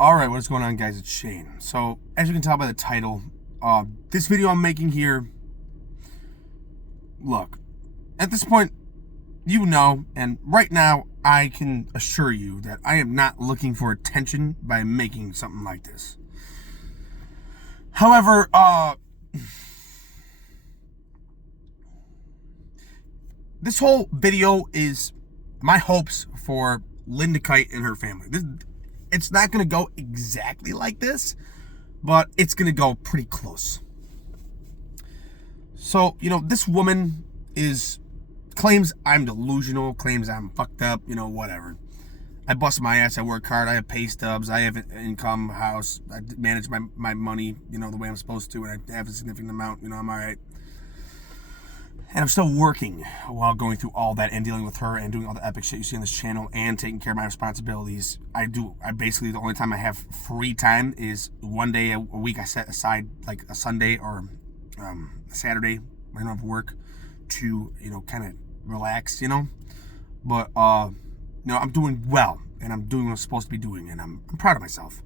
Alright, what is going on, guys? It's Shane. So, as you can tell by the title, this video I'm making here, look, at this point, you know, and right now, I can assure you that I am not looking for attention by making something like this. However, this whole video is my hopes for Linda Kite and her family. It's not going to go exactly like this, but it's going to go pretty close. So, this woman claims I'm delusional, claims I'm fucked up, whatever. I bust my ass, I work hard, I have pay stubs, I have an income, house, I manage my money, the way I'm supposed to, and I have a significant amount, I'm all right. And I'm still working while going through all that and dealing with her and doing all the epic shit you see on this channel and taking care of my responsibilities. I basically, the only time I have free time is one day a week I set aside, like a Sunday or a Saturday when I don't have work to, kind of relax, But, I'm doing well and I'm doing what I'm supposed to be doing and I'm proud of myself.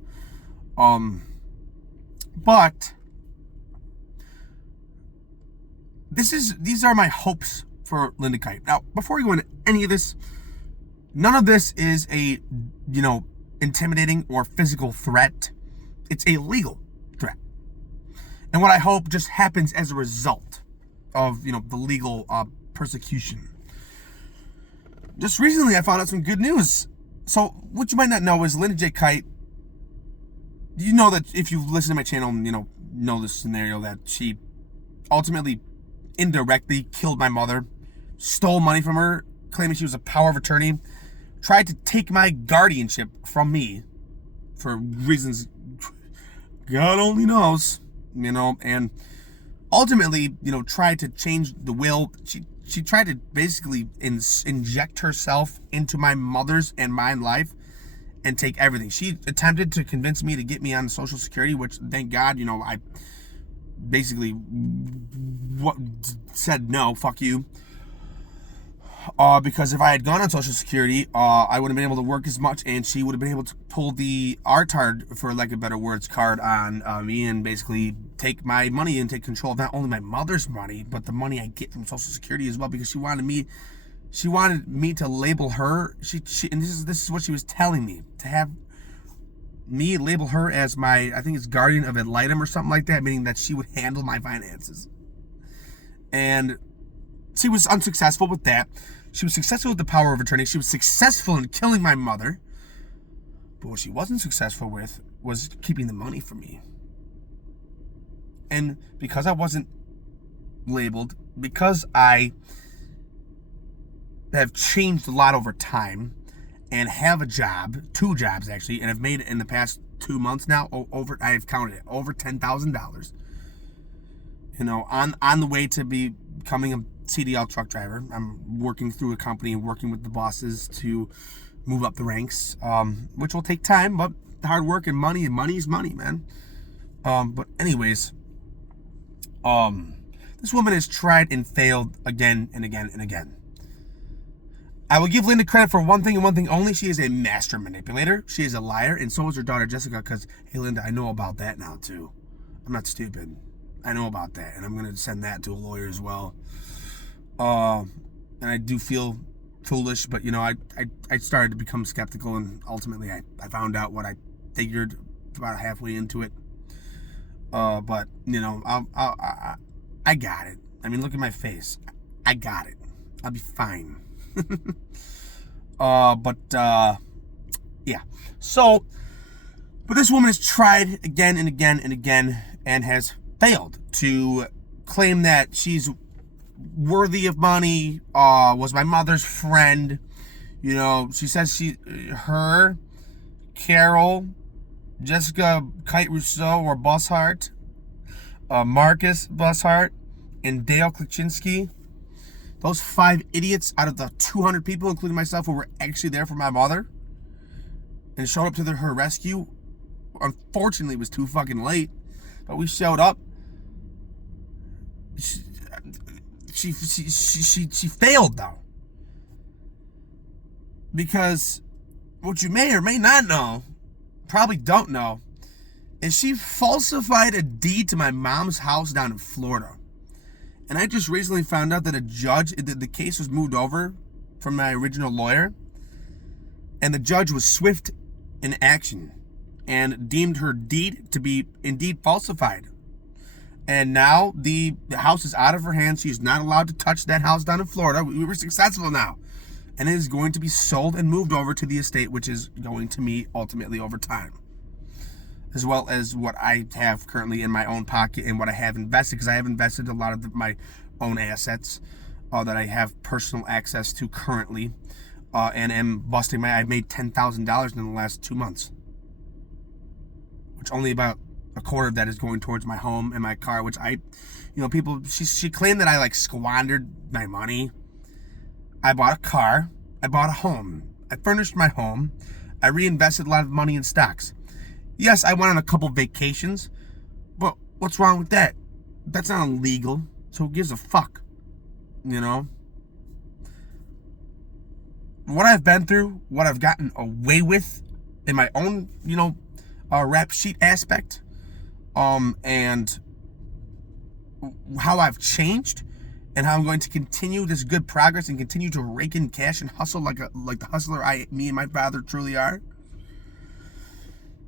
But these are my hopes for Linda Kite. Now, before we go into any of this, none of this is a, intimidating or physical threat. It's a legal threat. And what I hope just happens as a result of, the legal persecution. Just recently, I found out some good news. So, what you might not know is Linda J. Kite, you know that if you've listened to my channel, know this scenario that she ultimately indirectly killed my mother, stole money from her, claiming she was a power of attorney, tried to take my guardianship from me for reasons God only knows, and ultimately, tried to change the will. She tried to basically inject herself into my mother's and my life and take everything. She attempted to convince me to get me on Social Security, which, thank God, I basically said no, fuck you. Because if I had gone on Social Security, I would have been able to work as much, and she would have been able to pull the R-tard, for lack of better words, card on me and basically take my money and take control of not only my mother's money, but the money I get from Social Security as well, because she wanted me to label her. She and this is what she was telling me, to have me label her as my, I think it's guardian of ad litem or something like that, meaning that she would handle my finances. And she was unsuccessful with that. She was successful with the power of attorney. She was successful in killing my mother. But what she wasn't successful with was keeping the money from me. And because I wasn't labeled, because I have changed a lot over time and have a job, 2 jobs actually, and I've made it in the past 2 months now, I have counted it, over $10,000. On the way to becoming a CDL truck driver. I'm working through a company and working with the bosses to move up the ranks, which will take time, but hard work and money is money, man. But anyways, this woman has tried and failed again and again and again. I will give Linda credit for one thing and one thing only. She is a master manipulator. She is a liar, and so is her daughter Jessica, because, hey, Linda, I know about that now, too. I'm not stupid. I know about that, and I'm going to send that to a lawyer as well. And I do feel foolish, but, I started to become skeptical, and ultimately I found out what I figured about halfway into it. But, I got it. I mean, look at my face. I got it. I'll be fine. Yeah. So, but this woman has tried again and again and again and has failed to claim that she's worthy of money, was my mother's friend. She says her, Carol, Jessica Kite Rousseau or Busshart, Marcus Busshart, and Dale Klichinsky, those 5 idiots out of the 200 people, including myself, who were actually there for my mother and showed up to her rescue. Unfortunately, it was too fucking late, but we showed up. She failed, though, because what you may or may not know probably don't know is she falsified a deed to my mom's house down in Florida. And I just recently found out that a judge, the case was moved over from my original lawyer, and the judge was swift in action and deemed her deed to be indeed falsified. And now the house is out of her hands. She's not allowed to touch that house down in Florida. We were successful now. And it is going to be sold and moved over to the estate, which is going to me ultimately over time. As well as what I have currently in my own pocket and what I have invested, because I have invested a lot of my own assets that I have personal access to currently, and am busting I've made $10,000 in the last 2 months, which only about a quarter of that is going towards my home and my car, which she claimed that I squandered my money. I bought a car, I bought a home, I furnished my home, I reinvested a lot of money in stocks. Yes, I went on a couple vacations, but what's wrong with that? That's not illegal, so who gives a fuck? What I've been through, what I've gotten away with in my own, rap sheet aspect, and how I've changed, and how I'm going to continue this good progress and continue to rake in cash and hustle like the hustler me and my father truly are.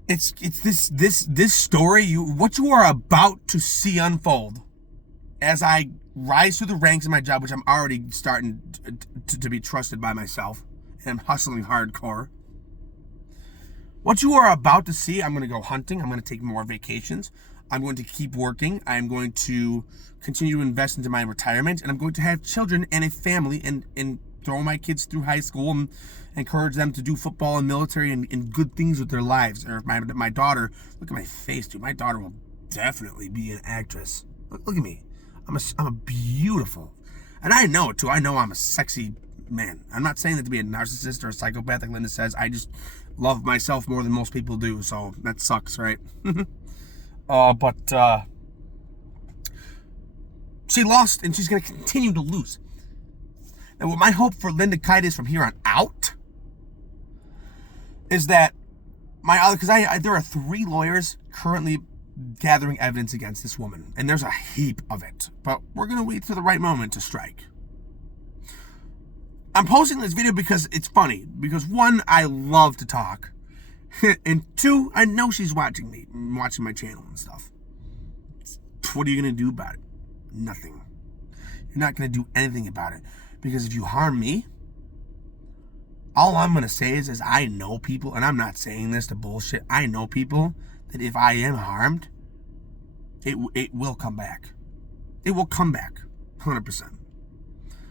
It's this story, what you are about to see unfold as I rise through the ranks in my job, which I'm already starting to be trusted by myself, and I'm hustling hardcore. What you are about to see, I'm going to go hunting, I'm going to take more vacations, I'm going to keep working, I'm going to continue to invest into my retirement, and I'm going to have children and a family and throw my kids through high school and encourage them to do football and military and good things with their lives. Or if my daughter, look at my face, dude. My daughter will definitely be an actress. Look at me. I'm a beautiful, and I know it too. I know I'm a sexy man. I'm not saying that to be a narcissist or a psychopath like Linda says. I just love myself more than most people do. So that sucks, right? But she lost, and she's going to continue to lose. And what my hope for Linda Kite is from here on out is that because there are 3 lawyers currently gathering evidence against this woman, and there's a heap of it, but we're going to wait for the right moment to strike. I'm posting this video because it's funny, because 1, I love to talk, and 2, I know she's watching my channel and stuff. What are you going to do about it? Nothing. You're not going to do anything about it. Because if you harm me, all I'm going to say is I know people, and I'm not saying this to bullshit, I know people that if I am harmed, it will come back. It will come back, 100%.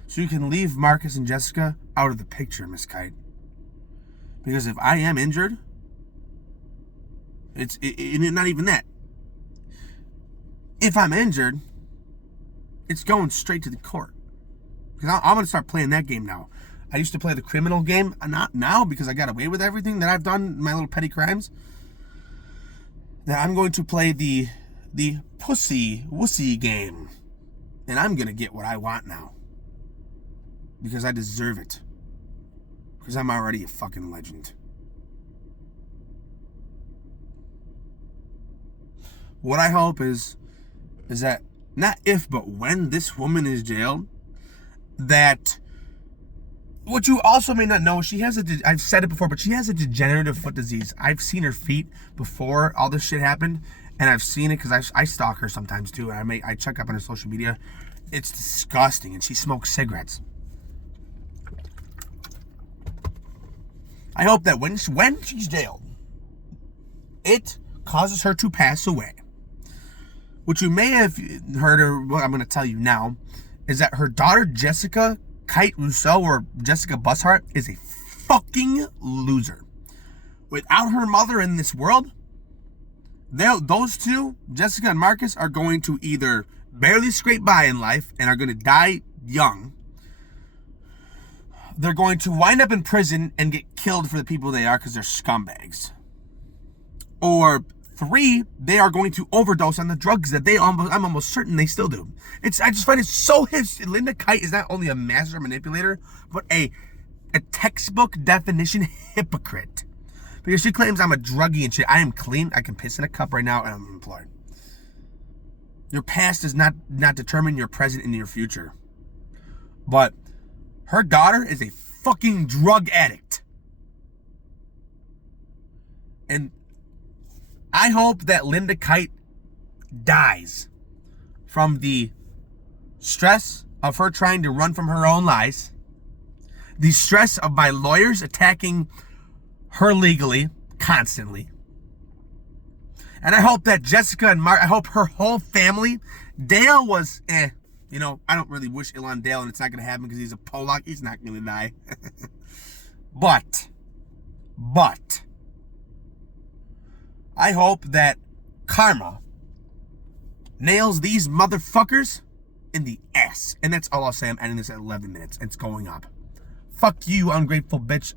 So you can leave Marcus and Jessica out of the picture, Miss Kite. Because if I am injured, it's not even that. If I'm injured, it's going straight to the court. Because I'm going to start playing that game now. I used to play the criminal game. Not now, because I got away with everything that I've done, my little petty crimes. Now I'm going to play the pussy wussy game. And I'm going to get what I want now. Because I deserve it. Because I'm already a fucking legend. What I hope is that, not if, but when this woman is jailed, that what you also may not know, she has I've said it before, but she has a degenerative foot disease. I've seen her feet before all this shit happened, and I've seen it because I stalk her sometimes too, and I check up on her social media. It's disgusting, and she smokes cigarettes. I hope that when she's jailed, it causes her to pass away. What you may have heard, or what I'm going to tell you now, is that her daughter, Jessica Kite Rousseau, or Jessica Busshart, is a fucking loser. Without her mother in this world, those two, Jessica and Marcus, are going to either barely scrape by in life and are going to die young. They're going to wind up in prison and get killed for the people they are because they're scumbags. Or 3, they are going to overdose on the drugs that I'm almost certain they still do. I just find it so Linda Kite is not only a master manipulator, but a textbook definition hypocrite. Because she claims I'm a druggie and shit. I am clean. I can piss in a cup right now and I'm employed. Your past does not determine your present and your future. But her daughter is a fucking drug addict. And I hope that Linda Kite dies from the stress of her trying to run from her own lies, the stress of my lawyers attacking her legally, constantly. And I hope that Jessica and Mark, I hope her whole family, Dale was, you know, I don't really wish ill on Dale, and it's not going to happen because he's a Polak. He's not going to die. But, I hope that karma nails these motherfuckers in the ass. And that's all I'll say. I'm ending this at 11 minutes. It's going up. Fuck you, ungrateful bitch.